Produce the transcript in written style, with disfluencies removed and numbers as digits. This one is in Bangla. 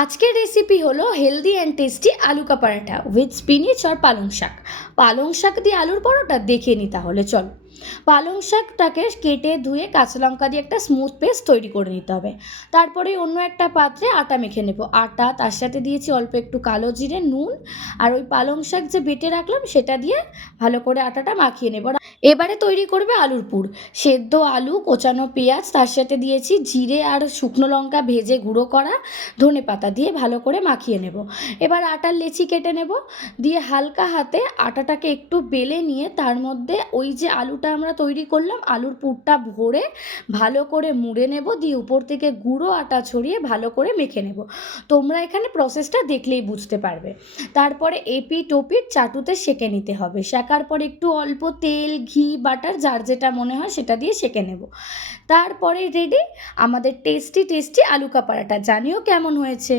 আজকের রেসিপি হলো হেলদি অ্যান্ড টেস্টি আলু কা পরাঠা উইথ স্পিনিচ আর পালং শাক। পালং শাক দিয়ে আলুর পরোটা দেখে নি, তাহলে চলো। পালং শাকটাকে কেটে ধুয়ে কাঁচা লঙ্কা দিয়ে একটা স্মুথ পেস্ট তৈরি করে নিতে হবে। তারপরে অন্য একটা পাত্রে আটা মেখে নেব। আটা, তার সাথে দিয়েছি অল্প একটু কালো জিরে, নুন, আর ওই পালং শাক যে বেটে রাখলাম সেটা দিয়ে ভালো করে আটাটা মাখিয়ে নেব। এবারে তৈরি করবে আলুর পুর। সেদ্ধ আলু, কোচানো পেঁয়াজ, তার সাথে দিয়েছি জিরে আর শুকনো লঙ্কা ভেজে গুঁড়ো করা, ধনেপাতা দিয়ে ভালো করে মাখিয়ে নেব। এবার আটার লেচি কেটে নেব, দিয়ে হালকা হাতে আটাটাকে একটু বেলে নিয়ে তার মধ্যে ওই যে আলুটা আমরা তৈরি করলাম আলুর পুরটা ভরে ভালো করে মুড়ে নেব, দিয়ে উপর থেকে গুঁড়ো আটা ছড়িয়ে ভালো করে মেখে নেব। তোমরা এখানে প্রসেসটা দেখলেই বুঝতে পারবে। তারপরে এপিঠ ওপিঠ চাটুতে সেঁকে নিতে হবে। সেঁকার পর একটু অল্প তেল, ঘি, বাটার যার যেটা মনে হয় সেটা দিয়ে সেঁকে নেব। তারপরে রেডি আমাদের টেস্টি টেস্টি আলু কা পরাঠা। জানিও কেমন হয়েছে।